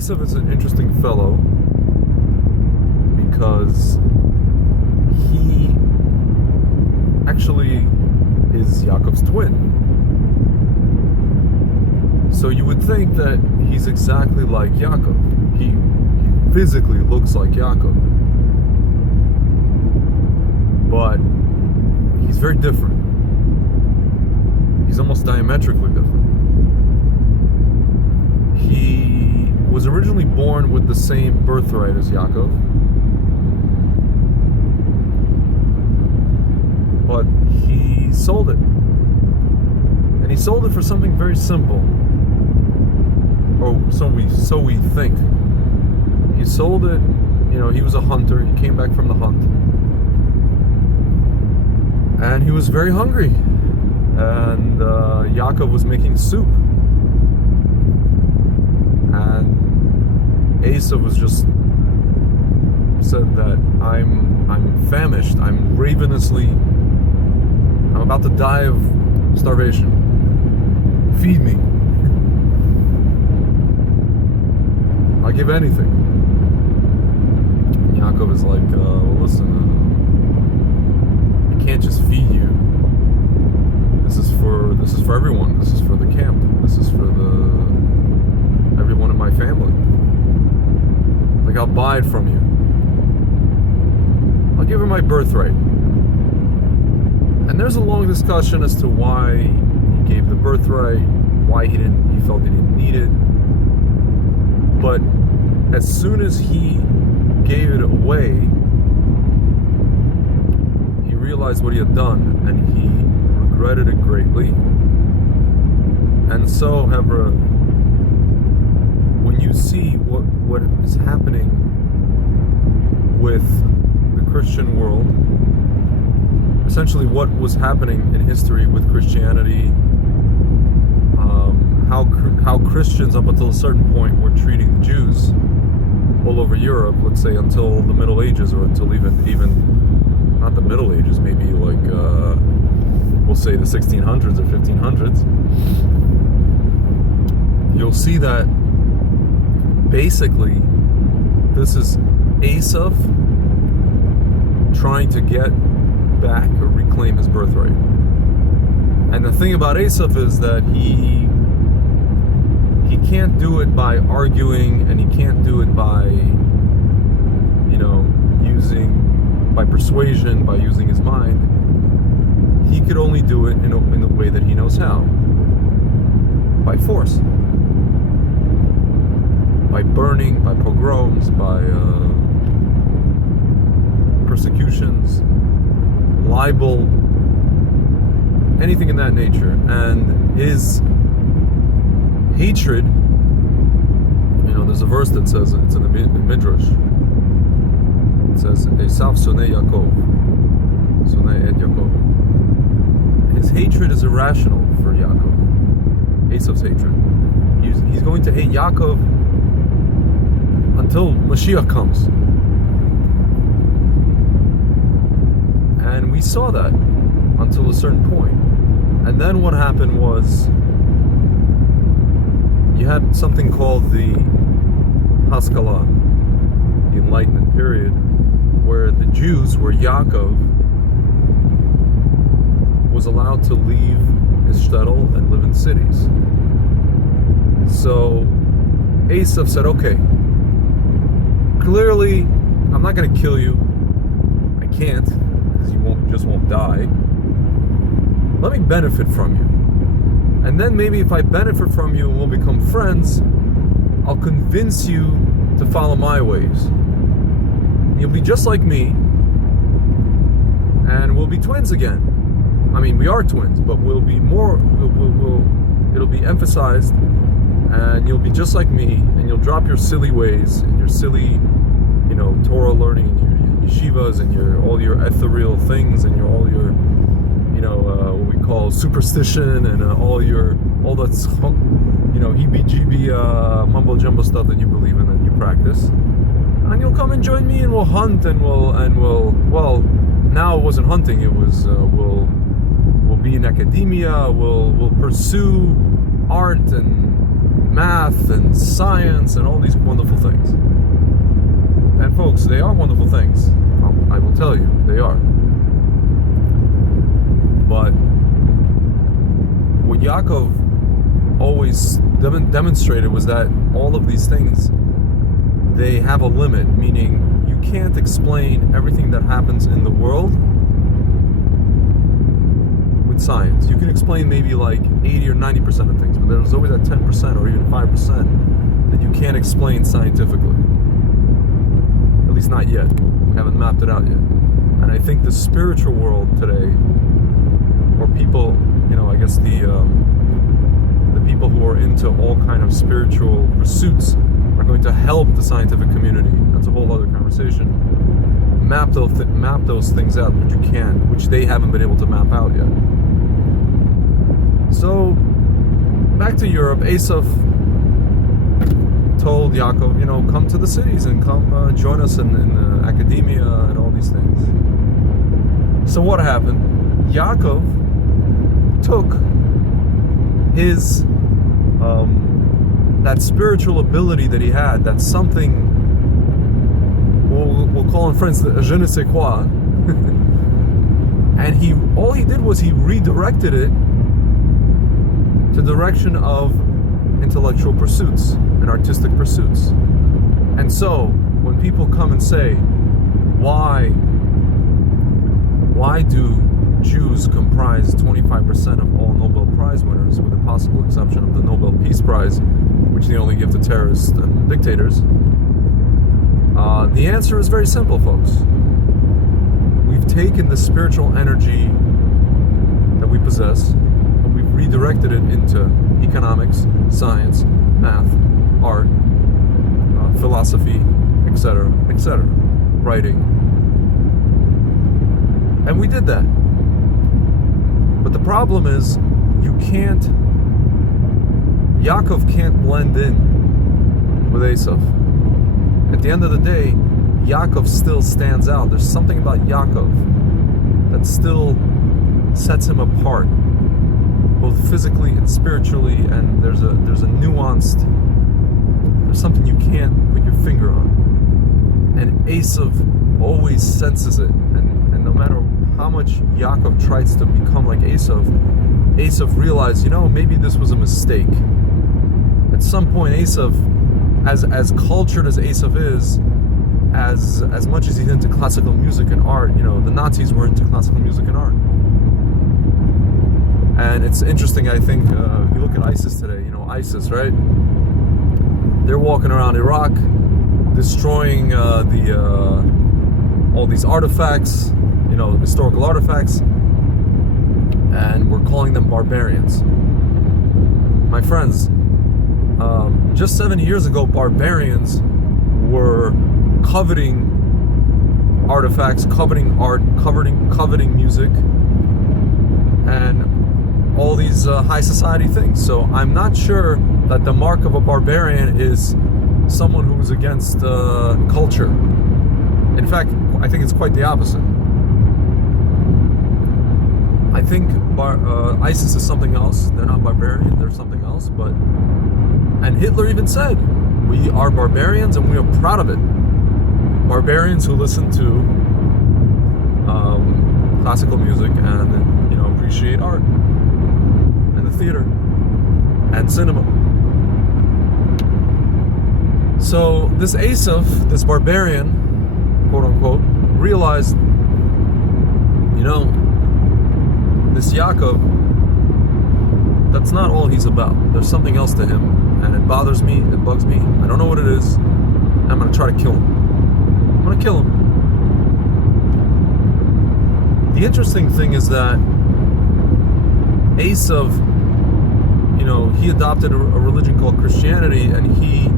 Eisav is an interesting fellow because he actually is Yaakov's twin. So you would think that he's exactly like Yaakov. He physically looks like Yaakov. But he's very different. He's almost diametrically different. He was originally born with the same birthright as Yaakov, but he sold it. And he sold it for something very simple. Or so we think. He sold it, he was a hunter, he came back from the hunt. And he was very hungry. And Yaakov was making soup. And Eisav was just said that I'm famished, I'm about to die of starvation. Feed me. I'll give anything. Yaakov is like, listen, I can't just feed you. This is for everyone. This is for the camp. This is for everyone in my family. Like, I'll buy it from you. I'll give her my birthright. And there's a long discussion as to why he gave the birthright, why he felt he didn't need it. But as soon as he gave it away, he realized what he had done, and he regretted it greatly. And so, however, when you see what is happening with the Christian world, essentially what was happening in history with Christianity, how Christians up until a certain point were treating the Jews all over Europe, let's say until the Middle Ages, or until even not the Middle Ages, maybe like we'll say the 1600s or 1500s, you'll see that basically this is Eisav trying to get back or reclaim his birthright. And the thing about Eisav is that he can't do it by arguing, and he can't do it by by persuasion, by using his mind. He could only do it in the way that he knows how, by force, by burning, by pogroms, by persecutions, libel, anything in that nature. And his hatred, there's a verse that says, it's in the Midrash, it says, Eisav sonei Yaakov, sonei et Yaakov. His hatred is irrational for Yaakov. Esav's hatred. He's going to hate Yaakov until Mashiach comes. And we saw that until a certain point. And then what happened was, you had something called the Haskalah, the Enlightenment period, where the Jews, where Yaakov was allowed to leave his shtetl and live in cities. So Eisav said, okay, clearly I'm not going to kill you. I can't, because you won't die. Let me benefit from you. And then maybe if I benefit from you and we'll become friends, I'll convince you to follow my ways. You'll be just like me, and we'll be twins again. I mean, we are twins, but we'll be more, it'll be emphasized, and you'll be just like me, and you'll drop your silly ways, and your silly, Torah learning, and your yeshivas, and all your ethereal things, and all your what we call superstition, and all that heebie-jeebie mumbo jumbo stuff that you believe in and you practice. And you'll come and join me, and we'll hunt, and we'll now it wasn't hunting, it was we'll be in academia, we'll pursue art and math and science and all these wonderful things. And folks, they are wonderful things. I will tell you, they are. But what Yaakov always demonstrated was that all of these things, they have a limit, meaning you can't explain everything that happens in the world with science. You can explain maybe like 80 or 90% of things, but there's always that 10% or even 5% that you can't explain scientifically. At least not yet. We haven't mapped it out yet. And I think the spiritual world today, or people, I guess the people who are into all kind of spiritual pursuits are going to help the scientific community. That's a whole other conversation. Map those things out, which they haven't been able to map out yet. So back to Europe, Eisav told Yaakov, come to the cities and come join us in academia and all these things. So what happened? Yaakov took his that spiritual ability that he had, that's something we'll call in French the je ne sais quoi, and all he did was he redirected it to the direction of intellectual pursuits and artistic pursuits. And so when people come and say, why do Jews comprise 25% of all Nobel Prize winners, with the possible exception of the Nobel Peace Prize, which they only give to terrorists and dictators? The answer is very simple, folks. We've taken the spiritual energy that we possess and we've redirected it into economics, science, math, art, philosophy, etc., writing. And we did that. But the problem is, Yaakov can't blend in with Eisav. At the end of the day, Yaakov still stands out. There's something about Yaakov that still sets him apart, both physically and spiritually, and there's something you can't put your finger on. And Eisav always senses it, and no matter how much Yaakov tries to become like Eisav realized, maybe this was a mistake. At some point, Eisav, as cultured as Eisav is, as much as he's into classical music and art, the Nazis were into classical music and art. And it's interesting, I think, if you look at ISIS today, ISIS, right? They're walking around Iraq, destroying all these artifacts, historical artifacts, and we're calling them barbarians. My friends, just 7 years ago, barbarians were coveting artifacts, coveting art, coveting music, and all these high society things. So I'm not sure that the mark of a barbarian is someone who's against culture. In fact, I think it's quite the opposite. I think ISIS is something else. They're not barbarian, they're something else. And Hitler even said, we are barbarians and we are proud of it. Barbarians who listen to classical music and appreciate art and the theater and cinema. So this Eisav, this barbarian, quote unquote, realized, this Yaakov, that's not all he's about. There's something else to him, and it bothers me, it bugs me. I don't know what it is. I'm going to try to kill him. I'm going to kill him. The interesting thing is that Eisav, he adopted a religion called Christianity, and he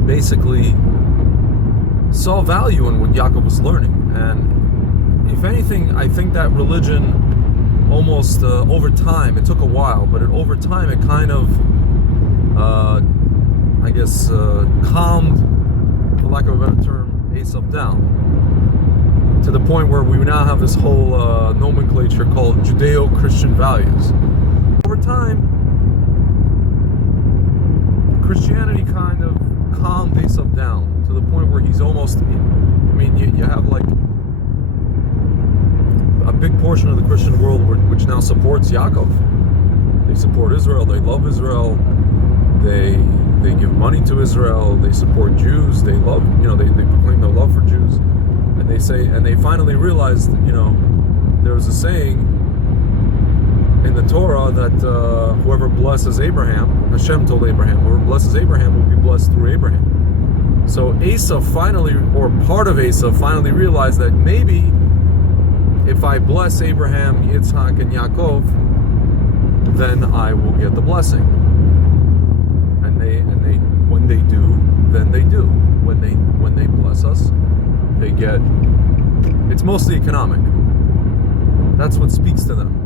basically saw value in what Yaakov was learning. And if anything, I think that religion almost over time, it took a while, but over time it kind of calmed, for lack of a better term, Eisav down, to the point where we now have this whole nomenclature called Judeo-Christian values. Over time, Christianity kind of calmed Eisav down to the point where he's almost, you have like a big portion of the Christian world which now supports Yaakov. They support Israel, they love Israel, they give money to Israel, they support Jews, they love, they proclaim their love for Jews, and they finally realized, there was a saying in the Torah that whoever blesses Abraham, Hashem told Abraham, whoever blesses Abraham will be blessed through Abraham. So Eisav finally, or part of Eisav finally realized that maybe if I bless Abraham, Yitzhak, and Yaakov, then I will get the blessing. And when they do, then they do. When they bless us, they get. It's mostly economic. That's what speaks to them.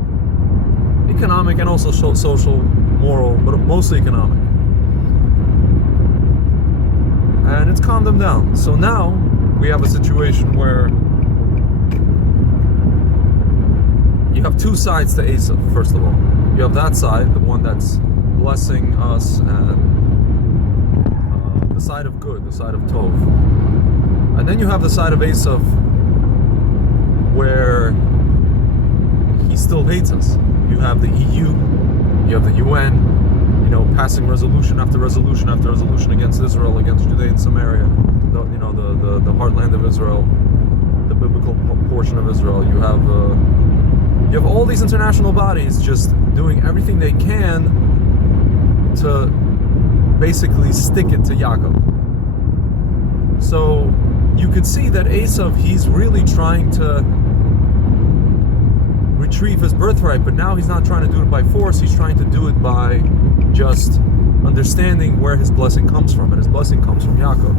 Economic and also social, moral, but mostly economic. And it's calmed them down. So now we have a situation where you have two sides to Eisav, first of all. You have that side, the one that's blessing us, and the side of good, the side of Tov. And then you have the side of Eisav where he still hates us. You have the EU, you have the UN, passing resolution after resolution after resolution against Israel, against Judea and Samaria, the heartland of Israel, the biblical portion of Israel. You have all these international bodies just doing everything they can to basically stick it to Yaakov. So you could see that Eisav, he's really trying to retrieve his birthright, but now he's not trying to do it by force, he's trying to do it by just understanding where his blessing comes from, and his blessing comes from Yaakov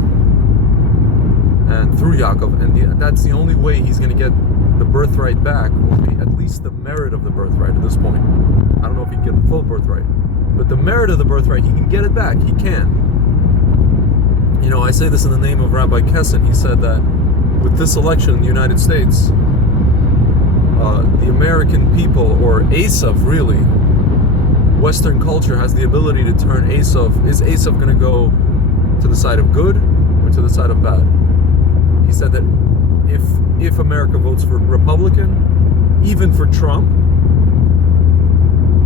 and through Yaakov, and that's the only way he's going to get the birthright back, will be at least the merit of the birthright at this point. I don't know if he can get the full birthright, but the merit of the birthright, he can get it back, he can. I say this in the name of Rabbi Kessin. He said that with this election in the United States, the American people, or Eisav really, Western culture has the ability to turn Eisav. Is Eisav going to go to the side of good or to the side of bad? He said that if America votes for Republican, even for Trump,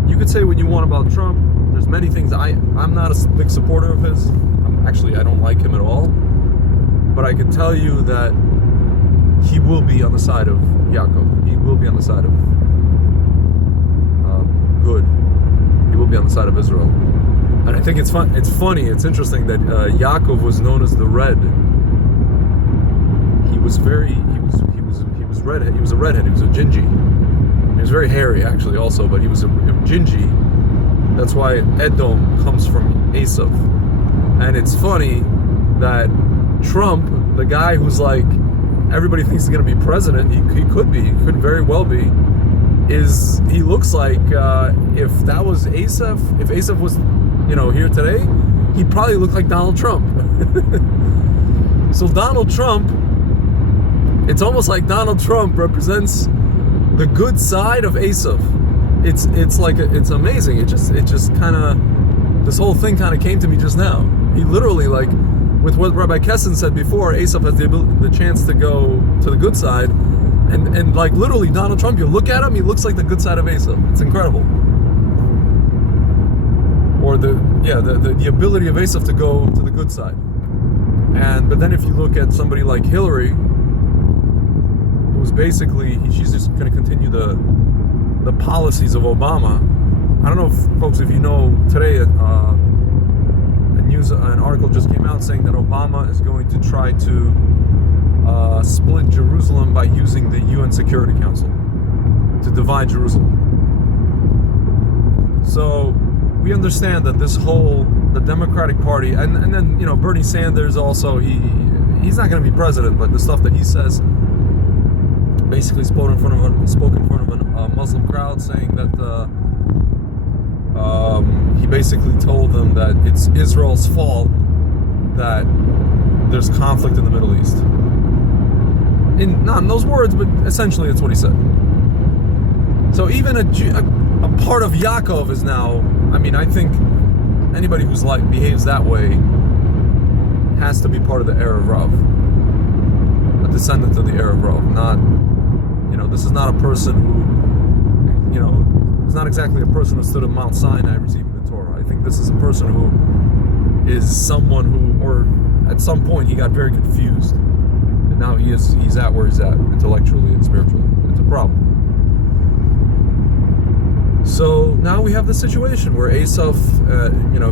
you could say what you want about Trump. There's many things. I'm not a big supporter of his. Actually, I don't like him at all. But I can tell you that he will be on the side of Yaakov. He will be on the side of good. He will be on the side of Israel. And I think it's fun. It's funny. It's interesting that Yaakov was known as the Red. He was redhead. He was a redhead. He was a gingy. He was very hairy, actually, also, but he was a gingy. That's why Edom comes from Eisav. And it's funny that Trump, the guy who's like, everybody thinks he's going to be president, he could very well be, he looks like, if that was Eisav, if Eisav was, here today, he'd probably look like Donald Trump. So Donald Trump, it's almost like Donald Trump represents the good side of Eisav. It's amazing. It just kind of, this whole thing kind of came to me just now. He literally, like, with what Rabbi Kessin said before, Eisav has the chance to go to the good side, and like literally Donald Trump, you look at him, he looks like the good side of Eisav. It's incredible. Or the ability of Eisav to go to the good side. But then if you look at somebody like Hillary, who's basically, she's just going to continue the policies of Obama. I don't know if you know, today an article just came out saying that Obama is going to try to split Jerusalem by using the UN Security Council to divide Jerusalem. So we understand that the Democratic Party, and then Bernie Sanders also, he's not going to be president, but the stuff that he says, basically spoke in front of a Muslim crowd, saying that he basically told them that it's Israel's fault that there's conflict in the Middle East. Not in those words, but essentially that's what he said. So even a part of Yaakov is now, I think anybody who's like behaves that way has to be part of the Erev Rav, a descendant of the Erev Rav. Not, this is not a person who, it's not exactly a person who stood at Mount Sinai receiving the Torah. I think this is a person who is someone who, or at some point he got very confused, and now he's at where he's at intellectually and spiritually. It's a problem. So now we have the situation where Eisav,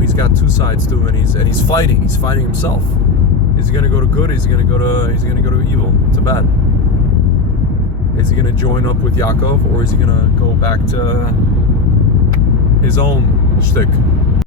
he's got two sides to him, and he's fighting. He's fighting himself. Is he going to go to good? Is he going to go to evil? To bad? Is he going to join up with Yaakov, or is he going to go back to his own shtick?